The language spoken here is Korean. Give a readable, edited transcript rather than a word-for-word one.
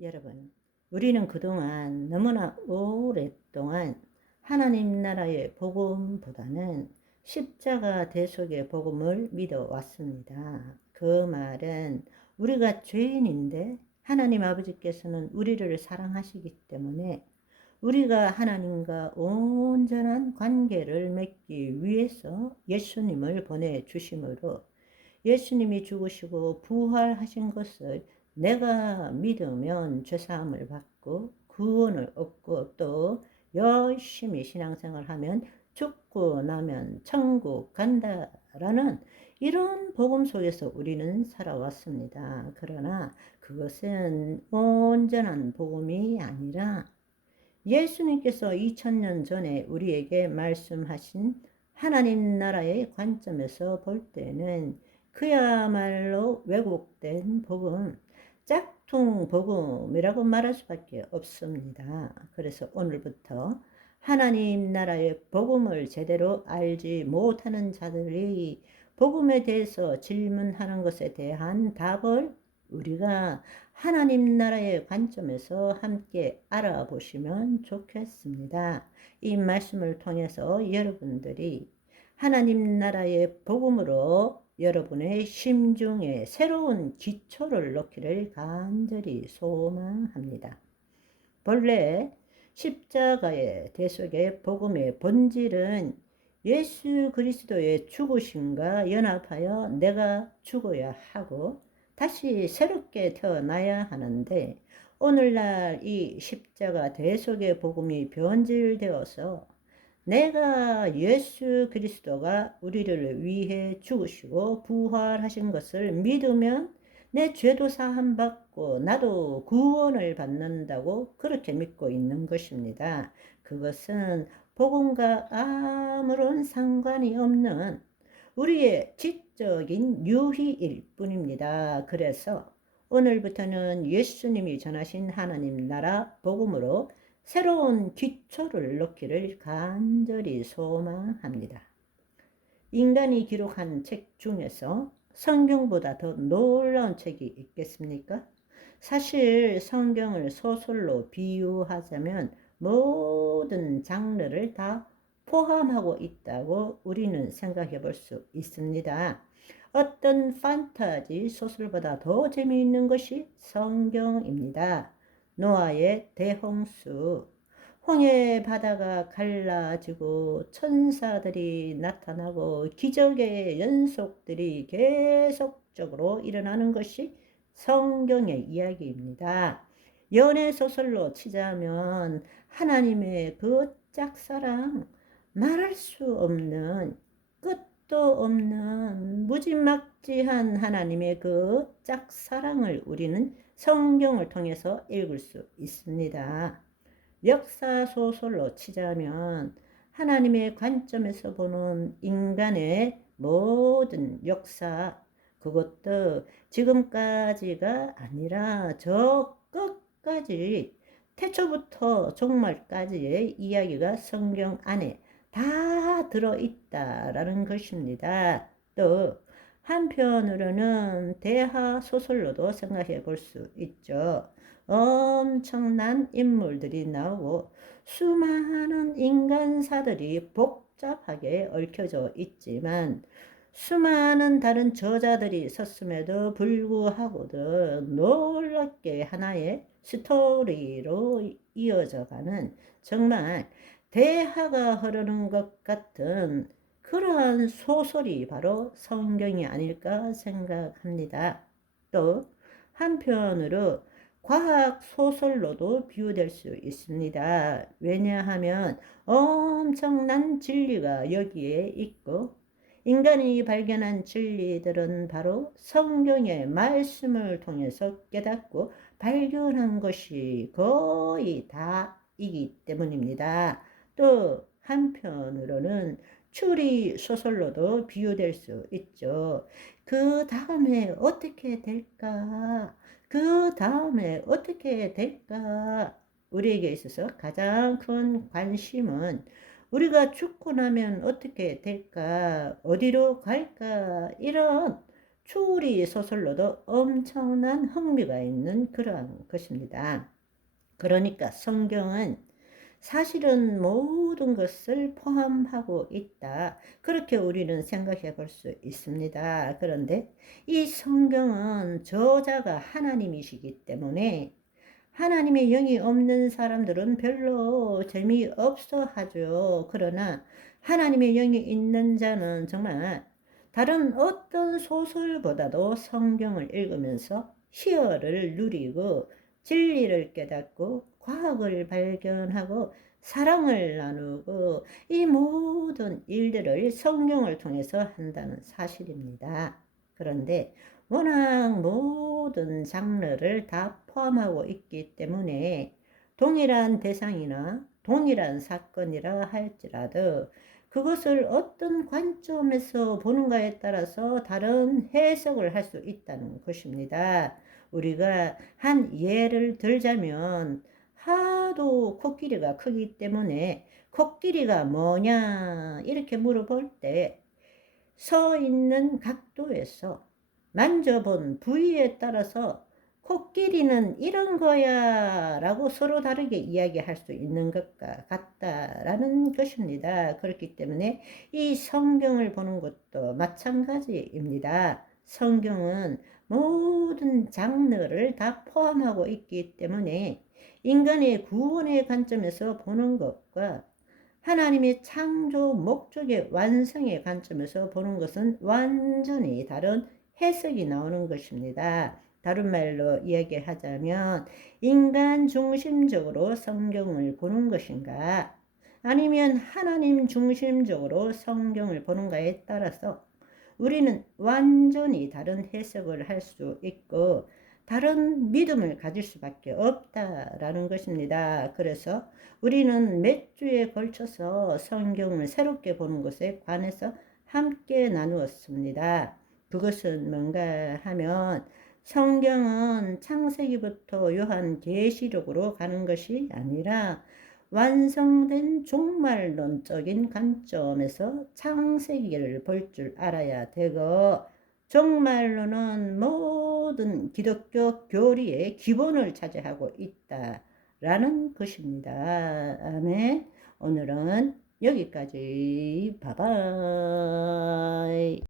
여러분, 우리는 그동안 너무나 오랫동안 하나님 나라의 복음보다는 십자가 대속의 복음을 믿어왔습니다. 그 말은 우리가 죄인인데 하나님 아버지께서는 우리를 사랑하시기 때문에 우리가 하나님과 온전한 관계를 맺기 위해서 예수님을 보내주심으로 예수님이 죽으시고 부활하신 것을 내가 믿으면 죄사함을 받고 구원을 얻고 또 열심히 신앙생활하면 죽고 나면 천국 간다라는 이런 복음 속에서 우리는 살아왔습니다. 그러나 그것은 온전한 복음이 아니라 예수님께서 2000년 전에 우리에게 말씀하신 하나님 나라의 관점에서 볼 때는 그야말로 왜곡된 복음, 짝퉁 복음이라고 말할 수밖에 없습니다. 그래서 오늘부터 하나님 나라의 복음을 제대로 알지 못하는 자들이 복음에 대해서 질문하는 것에 대한 답을 우리가 하나님 나라의 관점에서 함께 알아보시면 좋겠습니다. 이 말씀을 통해서 여러분들이 하나님 나라의 복음으로 여러분의 심중에 새로운 기초를 놓기를 간절히 소망합니다. 본래 십자가의 대속의 복음의 본질은 예수 그리스도의 죽으심과 연합하여 내가 죽어야 하고 다시 새롭게 태어나야 하는데, 오늘날 이 십자가 대속의 복음이 변질되어서 내가 예수 그리스도가 우리를 위해 죽으시고 부활하신 것을 믿으면 내 죄도 사함 받고 나도 구원을 받는다고 그렇게 믿고 있는 것입니다. 그것은 복음과 아무런 상관이 없는 우리의 지적인 유희일 뿐입니다. 그래서 오늘부터는 예수님이 전하신 하나님 나라 복음으로 새로운 기초를 놓기를 간절히 소망합니다. 인간이 기록한 책 중에서 성경보다 더 놀라운 책이 있겠습니까? 사실 성경을 소설로 비유하자면 모든 장르를 다 포함하고 있다고 우리는 생각해 볼 수 있습니다. 어떤 판타지 소설보다 더 재미있는 것이 성경입니다. 노아의 대홍수, 홍해 바다가 갈라지고 천사들이 나타나고 기적의 연속들이 계속적으로 일어나는 것이 성경의 이야기입니다. 연애 소설로 치자면 하나님의 그 짝사랑, 말할 수 없는 끝도 없는 무지막지한 하나님의 그 짝사랑을 우리는 성경을 통해서 읽을 수 있습니다. 역사 소설로 치자면 하나님의 관점에서 보는 인간의 모든 역사, 그것도 지금까지가 아니라 저 끝까지 태초부터 종말까지의 이야기가 성경 안에 다 들어있다라는 것입니다. 또 한편으로는 대하 소설로도 생각해 볼 수 있죠. 엄청난 인물들이 나오고 수많은 인간사들이 복잡하게 얽혀져 있지만 수많은 다른 저자들이 썼음에도 불구하고도 놀랍게 하나의 스토리로 이어져가는 정말 대화가 흐르는 것 같은 그러한 소설이 바로 성경이 아닐까 생각합니다. 또 한편으로 과학 소설로도 비유될 수 있습니다. 왜냐하면 엄청난 진리가 여기에 있고 인간이 발견한 진리들은 바로 성경의 말씀을 통해서 깨닫고 발견한 것이 거의 다이기 때문입니다. 또 한편으로는 추리 소설로도 비유될 수 있죠. 그 다음에 어떻게 될까? 그 다음에 어떻게 될까? 우리에게 있어서 가장 큰 관심은 우리가 죽고 나면 어떻게 될까? 어디로 갈까? 이런 추리 소설로도 엄청난 흥미가 있는 그러한 것입니다. 그러니까 성경은 사실은 모든 것을 포함하고 있다. 그렇게 우리는 생각해 볼 수 있습니다. 그런데 이 성경은 저자가 하나님이시기 때문에 하나님의 영이 없는 사람들은 별로 재미없어 하죠. 그러나 하나님의 영이 있는 자는 정말 다른 어떤 소설보다도 성경을 읽으면서 희열을 누리고 진리를 깨닫고 과학을 발견하고 사랑을 나누고 이 모든 일들을 성경을 통해서 한다는 사실입니다. 그런데 워낙 모든 장르를 다 포함하고 있기 때문에 동일한 대상이나 동일한 사건이라 할지라도 그것을 어떤 관점에서 보는가에 따라서 다른 해석을 할 수 있다는 것입니다. 우리가 한 예를 들자면 하도 코끼리가 크기 때문에 코끼리가 뭐냐 이렇게 물어볼 때 서 있는 각도에서 만져본 부위에 따라서 코끼리는 이런 거야 라고 서로 다르게 이야기할 수 있는 것과 같다라는 것입니다. 그렇기 때문에 이 성경을 보는 것도 마찬가지입니다. 성경은 모든 장르를 다 포함하고 있기 때문에 인간의 구원의 관점에서 보는 것과 하나님의 창조 목적의 완성의 관점에서 보는 것은 완전히 다른 해석이 나오는 것입니다. 다른 말로 이야기하자면 인간 중심적으로 성경을 보는 것인가 아니면 하나님 중심적으로 성경을 보는가에 따라서 우리는 완전히 다른 해석을 할 수 있고 다른 믿음을 가질 수밖에 없다라는 것입니다. 그래서 우리는 몇 주에 걸쳐서 성경을 새롭게 보는 것에 관해서 함께 나누었습니다. 그것은 뭔가 하면 성경은 창세기부터 요한계시록으로 가는 것이 아니라 완성된 종말론적인 관점에서 창세기를 볼 줄 알아야 되고 종말론은 모든 기독교 교리의 기본을 차지하고 있다라는 것입니다. 아멘. 오늘은 여기까지. 바이바이.